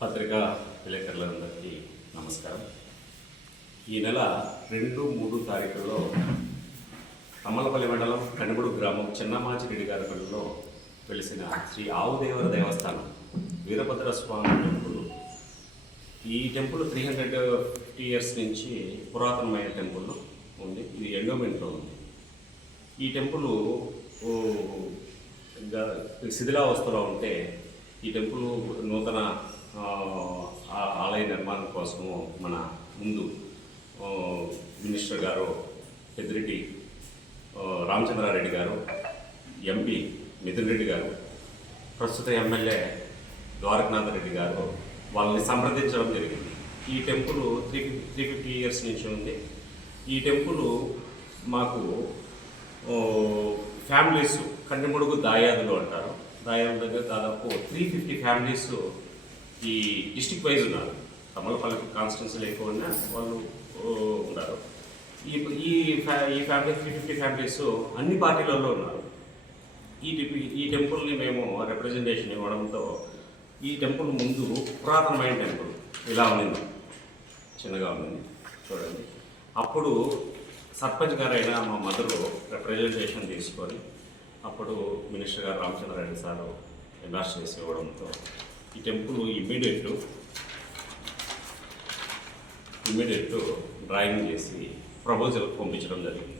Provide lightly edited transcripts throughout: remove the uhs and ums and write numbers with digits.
పత్రికా విలేకరులందరికీ నమస్కారం. ఈ నెల 2-3 తారీఖుల్లో తమ్మలపల్లి మండలం కనిబుడు గ్రామం చిన్నమాచిరెడ్డి గారిపల్లిలో వెలిసిన శ్రీ ఆవుదేవర దేవస్థానం వీరభద్రస్వామి టెంపుల్. ఈ టెంపుల్ 350 ఇయర్స్ నుంచి పురాతనమైన టెంపుల్ ఉంది. ఇది ఎండోమెంట్లో ఉంది. ఈ టెంపుల్ శిథిలావస్థలో ఉంటే ఈ టెంపుల్ నూతన ఆలయ నిర్మాణం కోసము మన ముందు మినిస్టర్ గారు పెద్దిరెడ్డి రామచంద్రారెడ్డి గారు, ఎంపీ మిథున్ రెడ్డి గారు, ప్రస్తుత ఎమ్మెల్యే ద్వారకనాథ్ రెడ్డి గారు వాళ్ళని సంప్రదించడం జరిగింది. ఈ టెంపుల్ 350 ఇయర్స్ నుంచి ఉంది. ఈ టెంపుల్ మాకు ఫ్యామిలీస్ కంటిముడుగు దాయాదులు అంటారు. దాయాదుల దగ్గర దాదాపు 350 ఫ్యామిలీస్ ఈ డిస్టిక్ వైజ్ ఉన్నారు. తమ్మలపల్లి కాన్స్టిట్యున్సీలో ఎక్కువ ఉన్నా వాళ్ళు ఉన్నారు. ఈ ఫ్యామిలీ 350 ఫ్యామిలీస్ అన్ని పార్టీలలో ఉన్నారు. ఈ టెంపుల్ని మేము రిప్రజెంటేషన్ ఇవ్వడంతో ఈ టెంపుల్ ముందు పురాతనమైన టెంపుల్ ఇలా ఉన్నింది, చిన్నగా ఉన్నింది చూడండి. అప్పుడు సర్పంచ్ గారైన మా మదరు రిప్రజెంటేషన్ తీసుకొని అప్పుడు మినిస్టర్ గారు రామచంద్రారెడ్డి సారు ఎండార్స్ చేసి ఇవ్వడంతో ఈ టెంపుల్ ఇమ్మీడియట్ డ్రాయింగ్ చేసి ప్రపోజల్ పంపించడం జరిగింది.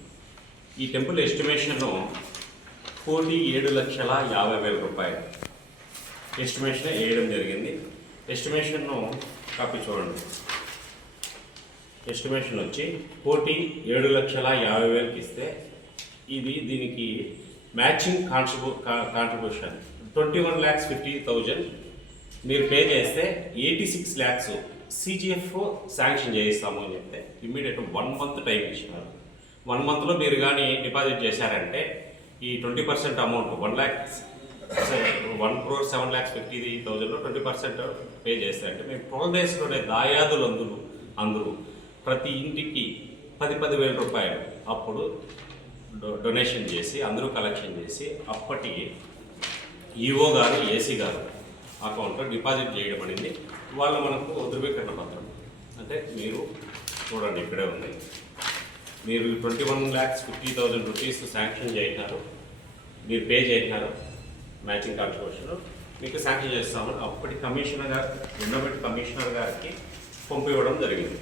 ఈ టెంపుల్ ఎస్టిమేషన్ 1,07,50,000 రూపాయలు ఎస్టిమేషన్ వేయడం జరిగింది. ఎస్టిమేషన్ను కాపీ చూడండి. ఎస్టిమేషన్ వచ్చి 1,07,50,000 ఇస్తే దీనికి మ్యాచింగ్ కాంట్రిబ్యూషన్ 21,50,000 మీరు పే చేస్తే 86 lakhs CGF శాంక్షన్ చేయిస్తాము అని చెప్తే ఇమ్మీడియట్ 1 month టైం ఇచ్చినారు. 1 monthలో మీరు కానీ డిపాజిట్ చేశారంటే ఈ 20% అమౌంట్ 1,07,50,000లో 20% పే చేస్తారంటే మేము 12 daysలోనే దాయాదులు అందరూ ప్రతి ఇంటికి 10,000 రూపాయలు అప్పుడు డొనేషన్ చేసి అందరూ కలెక్షన్ చేసి అప్పటి ఈఓ గారు ఏసీ గారు అకౌంట్లో డిపాజిట్ చేయడం అనేది వాళ్ళు మనకు ధృవీకరణ పత్రం అంటే మీరు చూడండి ఇక్కడే ఉంది. మీరు 21,50,000 రూపీస్ శాంక్షన్ చేసినారు, మీరు పే చేసినారు మ్యాచింగ్ కాంట్రిబ్యూషన్, మీకు శాంక్షన్ చేస్తామని అప్పటి కమిషనర్ గారు ఎండోమెంట్ కమిషనర్ గారికి పంపివ్వడం జరిగింది.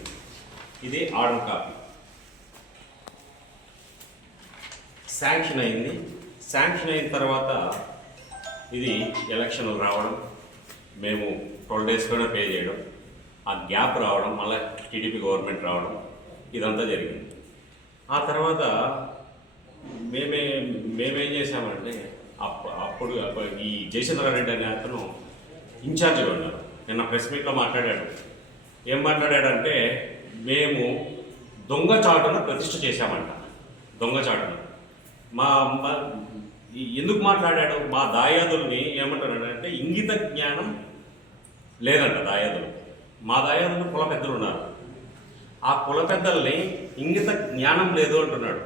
ఇది ఆర్డర్ కాపీ. శాంక్షన్ అయింది. శాంక్షన్ అయిన తర్వాత ఇది ఎలక్షన్లు రావడం, మేము 12 daysలోనే పే చేయడం, ఆ గ్యాప్ రావడం, మళ్ళీ టీడీపీ గవర్నమెంట్ రావడం, ఇదంతా జరిగింది. ఆ తర్వాత మేమేం చేశామంటే అప్పుడు ఈ జయచంద్రారెడ్డి అనే అతను ఇన్ఛార్జిగా ఉన్నారు. నిన్న ప్రెస్ మీట్లో మాట్లాడాడు. ఏం మాట్లాడాడంటే మేము దొంగచాటున ప్రతిష్ఠ చేశామంట. దొంగచాటున ఎందుకు మాట్లాడాడు? మా దాయాదుల్ని ఏమంటున్నాడంటే ఇంగిత జ్ఞానం లేదంట దాయాదులు. మా దాయాదులు కుల పెద్దలు ఉన్నారు. ఆ కుల పెద్దల్ని ఇంగిత జ్ఞానం లేదు అంటున్నాడు.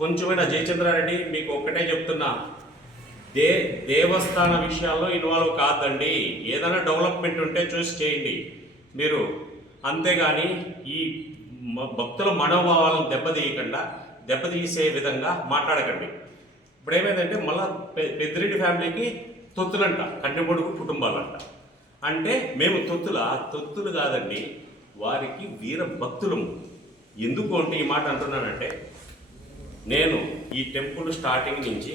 కొంచెమైనా జయచంద్రారెడ్డి మీకు ఒక్కటే చెప్తున్నా, దేవస్థాన విషయాల్లో ఇన్వాల్వ్ కాదండి. ఏదైనా డెవలప్మెంట్ ఉంటే చూసి చేయండి మీరు, అంతేగాని ఈ భక్తుల మనోభావాలను దెబ్బతీసే విధంగా మాట్లాడకండి. ఇప్పుడు ఏమైందంటే మళ్ళా పెద్దిరెడ్డి ఫ్యామిలీకి తొత్తులంట, కన్నెబొడుగు కుటుంబాలంట. అంటే మేము తొత్తులు కాదండి, వారికి వీర భక్తులము. ఎందుకు అంటే ఈ మాట అంటున్నానంటే నేను ఈ టెంపుల్ స్టార్టింగ్ నుంచి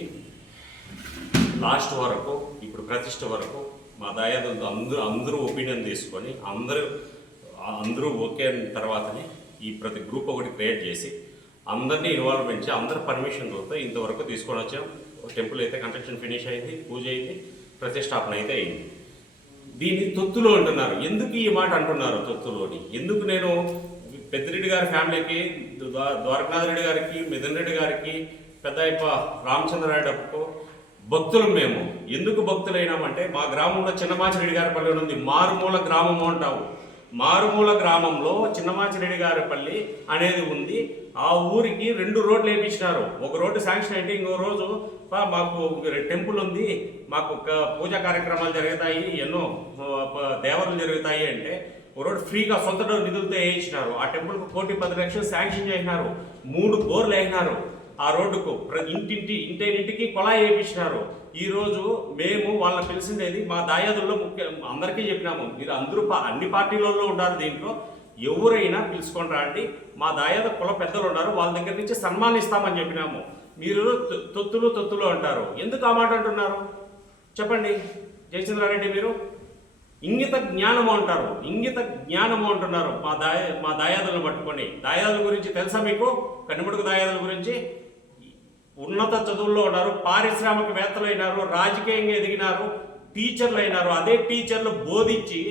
లాస్ట్ వరకు ఇప్పుడు ప్రతిష్ట వరకు మా దాయాదులతో అందరూ ఒపీనియన్ తీసుకొని అందరూ ఓకే అయిన తర్వాతనే ఈ ప్రతి గ్రూప్ ఒకటి క్రియేట్ చేసి అందరినీ ఇన్వాల్వ్మెంట్ చేసి అందరి పర్మిషన్లతో ఇంతవరకు తీసుకొని వచ్చాం. టెంపుల్ అయితే కన్స్ట్రక్షన్ ఫినిష్ అయింది, పూజ అయింది, ప్రతిష్టాపన అయితే అయింది. దీన్ని తొత్తులు అంటున్నారు. ఎందుకు ఈ మాట అంటున్నారు తొత్తులు అని? ఎందుకు నేను పెద్దిరెడ్డి గారి ఫ్యామిలీకి, ద్వారకనాథ్ రెడ్డి గారికి, మిథున్ రెడ్డి గారికి, పెద్దయ్యప్ప రామచంద్రారెడ్డికు భక్తులు మేము. ఎందుకు భక్తులైనామంటే మా గ్రామంలో చిన్నమాచిరెడ్డి గారి పల్లె ఉంది. మారుమూల గ్రామము అంటావు. మారుమూల గ్రామంలో చిన్నమాచిరెడ్డి గారి పల్లి అనేది ఉంది. ఆ ఊరికి 2 రోడ్లు వేయించినారు. ఒక రోడ్డు శాంక్షన్ అయితే ఇంకో రోజు మాకు టెంపుల్ ఉంది, మాకు పూజా కార్యక్రమాలు జరుగుతాయి, ఎన్నో దేవతలు జరుగుతాయి అంటే ఒక రోడ్డు ఫ్రీగా సొంత నిధులతో వేయించినారు. ఆ టెంపుల్కు 1,10,00,000 శాంక్షన్ చేసినారు. 3 బోర్లు వేసినారు. ఆ రోడ్డుకు ఇంటింటికి కొలాయి వేయించినారు. ఈరోజు మేము వాళ్ళని పిలిచిండేది మా దాయాదుల్లో అందరికీ చెప్పినాము, మీరు అందరూ అన్ని పార్టీలలో ఉన్నారు, దీంట్లో ఎవరైనా పిలుచుకొని రండి, మా దాయాద కుల పెద్దలు ఉన్నారు, వాళ్ళ దగ్గర నుంచి సన్మానిస్తామని చెప్పినాము. మీరు తొత్తులు అంటారు. ఎందుకు ఆ మాట అంటున్నారు చెప్పండి జయచంద్రారెడ్డి? మీరు ఇంగిత జ్ఞానము అంటారు, ఇంగిత జ్ఞానము అంటున్నారు మా దాయాదులను పట్టుకొని. దాయాదుల గురించి తెలుసా మీకు? కన్నిముడుగు దాయాదుల గురించి ఉన్నత చదువుల్లో ఉన్నారు, పారిశ్రామికవేత్తలు అయినారు, రాజకీయంగా ఎదిగినారు, టీచర్లు అయినారు. అదే టీచర్లు బోధించి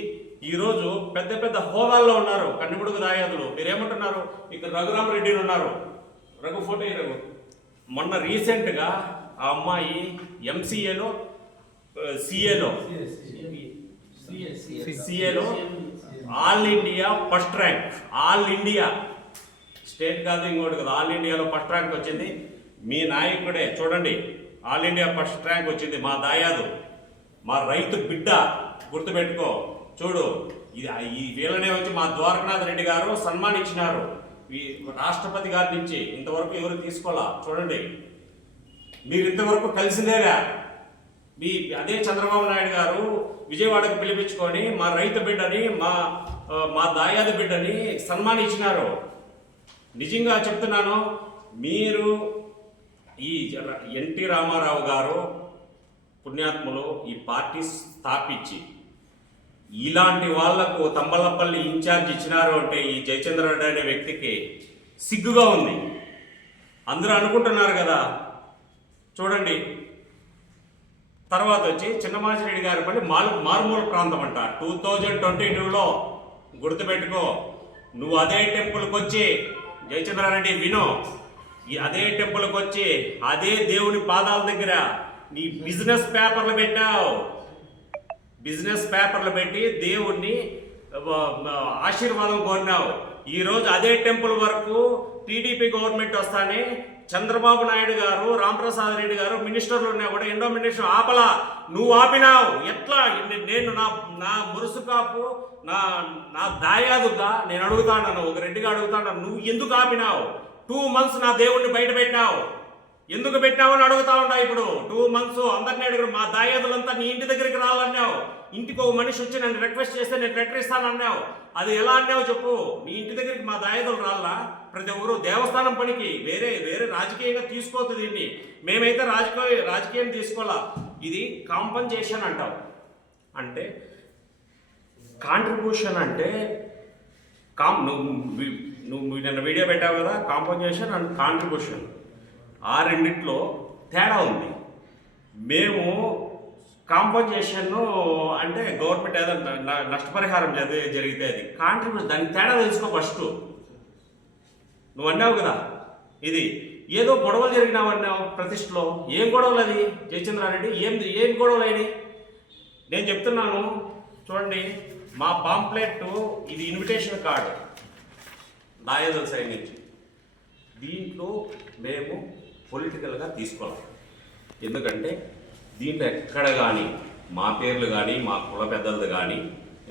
ఈరోజు పెద్ద పెద్ద హోదాల్లో ఉన్నారు కన్నిముడుగు దాయాదులు. మీరేమంటున్నారు? ఇక్కడ రఘురామరెడ్డి ఉన్నారు, రఘు ఫోటో రఘు. మొన్న రీసెంట్గా ఆ అమ్మాయి ఎంసీఏలో సిఏలో all India first rank, all India state కాదు ఇంకోటి కదా, ఆల్ ఇండియాలో ఫస్ట్ ర్యాంక్ వచ్చింది. మీ నాయకుడే చూడండి, ఆల్ ఇండియా ఫస్ట్ ర్యాంక్ వచ్చింది. మా దాయాదు, మా రైతు బిడ్డ, గుర్తుపెట్టుకో. చూడు, ఈ వీళ్ళనే వచ్చి మా ద్వారకనాథ్ రెడ్డి గారు సన్మానించినారు ఈ రాష్ట్రపతి గారి నుంచి. ఇంతవరకు ఎవరు తీసుకోవాలా? చూడండి, మీరు ఇంతవరకు కలిసిందేరా. అదే చంద్రబాబు నాయుడు గారు విజయవాడకు పిలిపించుకొని మా రైతు బిడ్డని, మా దాయాది బిడ్డని సన్మానించినారు. నిజంగా చెప్తున్నాను, మీరు ఈ ఎన్టీ రామారావు గారు పుణ్యాత్ములు ఈ పార్టీ స్థాపించి ఇలాంటి వాళ్లకు తంబలపల్లి ఇన్ఛార్జ్ ఇచ్చినారు అంటే ఈ జయచంద్రారెడ్డి అనే వ్యక్తికి సిగ్గుగా ఉంది. అందరూ అనుకుంటున్నారు కదా. చూడండి, తర్వాత వచ్చి చిన్నమాచిరెడ్డి గారి పల్లి మారుమూల ప్రాంతం అంట. 2022లో గుర్తుపెట్టుకో, నువ్వు అదే టెంపుల్కి వచ్చి జయచంద్రారెడ్డి వినో, అదే టెంపుల్కి వచ్చి అదే దేవుని పాదాల దగ్గర నీ బిజినెస్ పేపర్లు పెట్టావు. బిజినెస్ పేపర్లు పెట్టి దేవుణ్ణి ఆశీర్వాదం కోరినావు. ఈరోజు అదే టెంపుల్ వరకు టీడీపీ గవర్నమెంట్ వస్తానే చంద్రబాబు నాయుడు గారు, రాంప్రసాద్ రెడ్డి గారు మినిస్టర్లు ఉన్నా కూడా ఎండో మినిస్టర్ ఆపలా, నువ్వు ఆపినావు. ఎట్లా? నేను నా మురుసు కాపు, నా దాయాదుగా నేను అడుగుతాను, ఒక రెడ్డిగా అడుగుతాను, నువ్వు ఎందుకు ఆపినావు? 2 months నా దేవుణ్ణి బయట పెట్టినావు, ఎందుకు పెట్టావు అని అడుగుతా ఉన్నా. ఇప్పుడు 2 months అందరినీ అడిగారు. మా దాయాదులంతా నీ ఇంటి దగ్గరికి రావాలన్నావు. ఇంటికి ఒక మనిషి వచ్చి నన్ను రిక్వెస్ట్ చేస్తే నేను లెటర్ ఇస్తానన్నావు. అది ఎలా అన్నావు చెప్పు? నీ ఇంటి దగ్గరికి మా దాయాదులు రాలా? ప్రతి ఒక్కరు దేవస్థానం పనికి వేరే రాజకీయంగా తీసుకోవద్దు దీన్ని. మేమైతే రాజకీయం తీసుకోవాలా. ఇది కాంపన్సేషన్ అంటావు. అంటే కాంట్రిబ్యూషన్ అంటే నువ్వు నిన్న వీడియో పెట్టావు కదా, కాంపన్సేషన్ అండ్ కాంట్రిబ్యూషన్. ఆ రెండిట్లో తేడా ఉంది. మేము కాంపన్సేషన్ అంటే గవర్నమెంట్ ఏదైనా నష్టపరిహారం జరిగితే అది కాంట్రిబ్యూషన్. దానికి తేడా తెలుసుకో ఫస్ట్. నువ్వు అన్నావు కదా, ఇది ఏదో గొడవలు జరిగినావన్నావు ప్రతిష్టలో. ఏం గొడవలు అది జయచంద్రారెడ్డి? ఏం గొడవలు అయినాయి? నేను చెప్తున్నాను చూడండి, మా పాంప్లెట్ ఇది ఇన్విటేషన్ కార్డు దాయాదుల సైడ్ నుంచి. దీంట్లో మేము పొలిటికల్గా తీసుకోవాలి. ఎందుకంటే దీంట్లో ఎక్కడ కానీ మా పేర్లు కానీ మా కుల పెద్దలది కానీ,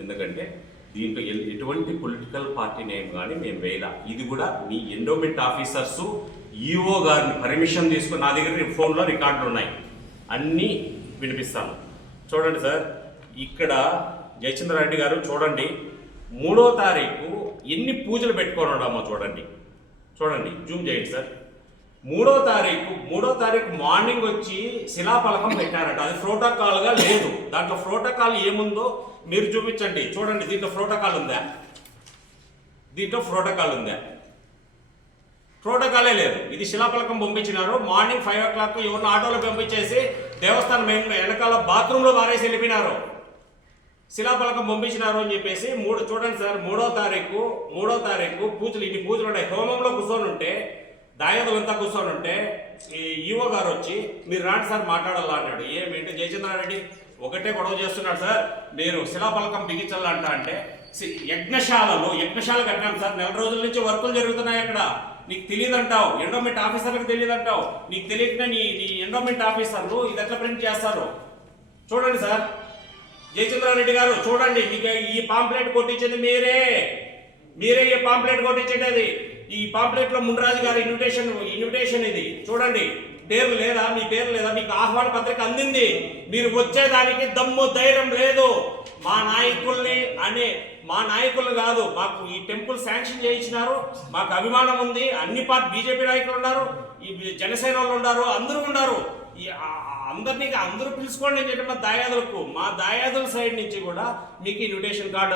ఎందుకంటే దీంట్లో ఎటువంటి పొలిటికల్ పార్టీ నేమ్ కానీ మేము వేయాల. ఇది కూడా మీ ఎండోమెంట్ ఆఫీసర్సు ఈఓ గారిని పర్మిషన్ తీసుకుని, నా దగ్గర ఫోన్లో రికార్డులు ఉన్నాయి, అన్నీ వినిపిస్తాను. చూడండి సార్, ఇక్కడ జయచంద్రారెడ్డి గారు చూడండి, 3వ తారీఖు ఎన్ని పూజలు పెట్టుకొని ఉన్నామో చూడండి. జూమ్ చేయండి సార్. 3వ తారీఖు మార్నింగ్ వచ్చి శిలాఫలకం పెట్టారట. అది ప్రోటోకాల్గా లేదు. దాంట్లో ప్రోటోకాల్ ఏముందో మీరు చూపించండి. చూడండి, దీంట్లో ప్రోటోకాల్ ఉందా? ప్రోటోకాలే లేదు. ఇది శిలాఫలకం పంపించినారు. మార్నింగ్ 5 o'clock ఎవరిని ఆటోలో పంపించేసి దేవస్థానం వెనకాల బాత్రూంలో వారేసి వెళ్ళిపోయినారు. శిలాఫలకం పంపించినారు అని చెప్పేసి చూడండి సార్, 3వ తారీఖు పూజలు, ఇన్ని పూజలు ఉన్నాయి. హోమంలో కూర్చొని ఉంటే, దాయాదులంతా కూర్చొని ఉంటే ఈ ఈవో గారు వచ్చి మీరు రాండి సార్ మాట్లాడాలా అన్నాడు. ఏమేంటి జయచంద్రారెడ్డి ఒకటే గొడవ చేస్తున్నాడు సార్, మీరు శిలాఫలకం బిగించాలంట. అంటే యజ్ఞశాల కట్టాం సార్, 4 రోజుల నుంచి వర్కులు జరుగుతున్నాయి అక్కడ. నీకు తెలియదు అంటావు, ఎండోమెంట్ ఆఫీసర్లకు తెలియదు అంటావు. నీకు తెలియకుండా నీ ఎండోమెంట్ ఆఫీసర్లు ఇది ఎట్లా ప్రింట్ చేస్తారు చూడండి సార్. జయచంద్రారెడ్డి గారు చూడండి, మీకు ఈ పాంప్లెట్ కొట్టించేది మీరే ఈ పాంప్లెట్ కొట్టించేది. ఈ పాంప్లెట్ లో ముండరాజు గారి ఇన్విటేషన్ ఇది చూడండి. పేరు లేదా, మీ పేరు లేదా, మీకు ఆహ్వాన పత్రిక అందింది. మీరు వచ్చేదానికి దమ్ము ధైర్యం లేదు. మా నాయకులు కాదు, మాకు ఈ టెంపుల్ శాంక్షన్ చేయించినారు, మాకు అభిమానం ఉంది. అన్ని బీజేపీ నాయకులు ఉన్నారు, ఈ జనసేన వాళ్ళు ఉన్నారు, అందరూ ఉన్నారు. అందరూ పిలుచుకోండి అని చెప్పి మా దాయాదుల సైడ్ నుంచి కూడా మీకు ఇన్విటేషన్ కార్డు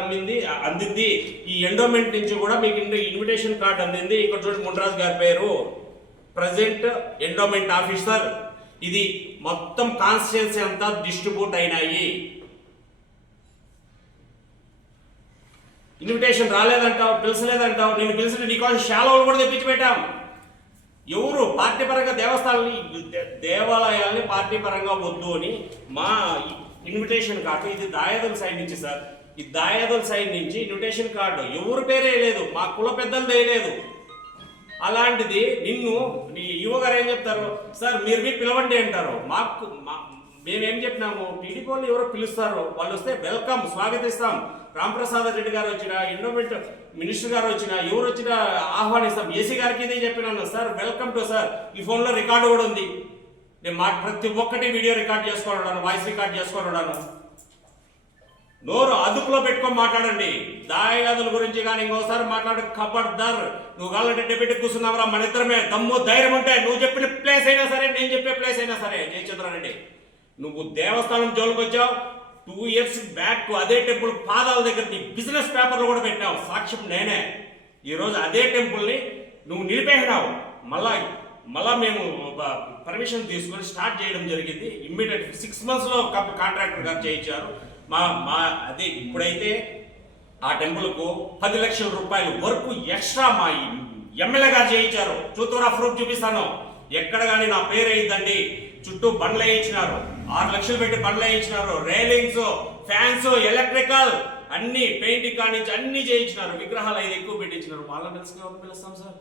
అందింది. ఈ ఎండోమెంట్ నుంచి కూడా మీకు ఇన్విటేషన్ కార్డు అందింది. ఇక్కడ చూడండి, ముండరాజు గారి పేరు ప్రెసిడెంట్ ఎండోమెంట్ ఆఫీసర్. ఇది మొత్తం కాన్స్టిట్యున్సీ అంతా డిస్ట్రిబ్యూట్ అయినాయి. ఇన్విటేషన్ రాలేదంటావు, పిలిచలేదంటావు. నేను పిలిచిన నీకోసం శాలవులు కూడా తెప్పించి పెట్టాం. ఎవరు పార్టీ పరంగా దేవాలయాల్ని పార్టీ పరంగా వద్దు అని మా ఇన్విటేషన్ కార్డు, ఇది దాయాదుల సైడ్ నుంచి సార్. ఈ దాయాదుల సైడ్ నుంచి ఇన్విటేషన్ కార్డు ఎవరు పేరే లేదు, మా కుల పెద్దలు వేయలేదు. అలాంటిది నీ యువగారు ఏం చెప్తారు, సార్ మీరు పిలవండి అంటారు. మేమేం చెప్పినాము, టీడీపీ వాళ్ళు ఎవరో పిలుస్తారు, వాళ్ళు వస్తే వెల్కమ్, స్వాగతిస్తాం. రామప్రసాద్ రెడ్డి గారు వచ్చినా, ఎండోమెంట్ మినిస్టర్ గారు వచ్చినా, ఎవరు వచ్చినా ఆహ్వానిస్తాం. ఏసీ గారికి ఇదే చెప్పినాను, సార్ వెల్కమ్ టు సార్. ఈ ఫోన్లో రికార్డు కూడా ఉంది. నేను ప్రతి ఒక్కటి వీడియో రికార్డ్ చేసుకొని ఉన్నాను, వాయిస్ రికార్డ్ చేసుకొని ఉన్నాను. నోరు అదుపులో పెట్టుకొని మాట్లాడండి. దాయాదుల గురించి కానీ ఇంకోసారి మాట్లాడు, ఖబర్దార్. నువ్వు కావాలంటే డెప్యూటీ కూర్చున్నావురా, మన ఇద్దరమే. దమ్ము ధైర్యం ఉంటే నువ్వు చెప్పిన ప్లేస్ అయినా సరే, నేను చెప్పే ప్లేస్ అయినా సరే. జయచంద్రారెడ్డి, నువ్వు దేవస్థానం జోలికి వచ్చావు 2 years బ్యాక్. అదే టెంపుల్ పాదాల దగ్గర నీ బిజినెస్ పేపర్లు కూడా పెట్టినావు, సాక్ష్యం నేనే. ఈరోజు అదే టెంపుల్ని నువ్వు నిలిపేసినావు. మళ్ళా మేము పర్మిషన్ తీసుకొని స్టార్ట్ చేయడం జరిగింది. ఇమ్మీడియట్ 6 monthsలో కాంట్రాక్టర్ గారు చేయించారు. అదే ఇప్పుడైతే ఆ టెంపుల్కు 10 లక్షల రూపాయలు వర్క్ ఎక్స్ట్రా మా ఎమ్మెల్యే గారు చేయించారు. చూతురా ప్రూఫ్ చూపిస్తాను. ఎక్కడ కానీ నా పేరు అయ్యిందండి. చుట్టూ బండ్లు వేయించినారు, 6 లక్షలు పెట్టి బండ్లు వేయించినారు. రైలింగ్స్, ఫ్యాన్స్, ఎలక్ట్రికల్ అన్ని పెయింటింగ్ కానించి అన్ని చేయించినారు. విగ్రహాలు 5 ఎక్కువ పెట్టించినారు. వాళ్ళని పిలుస్తాం సార్.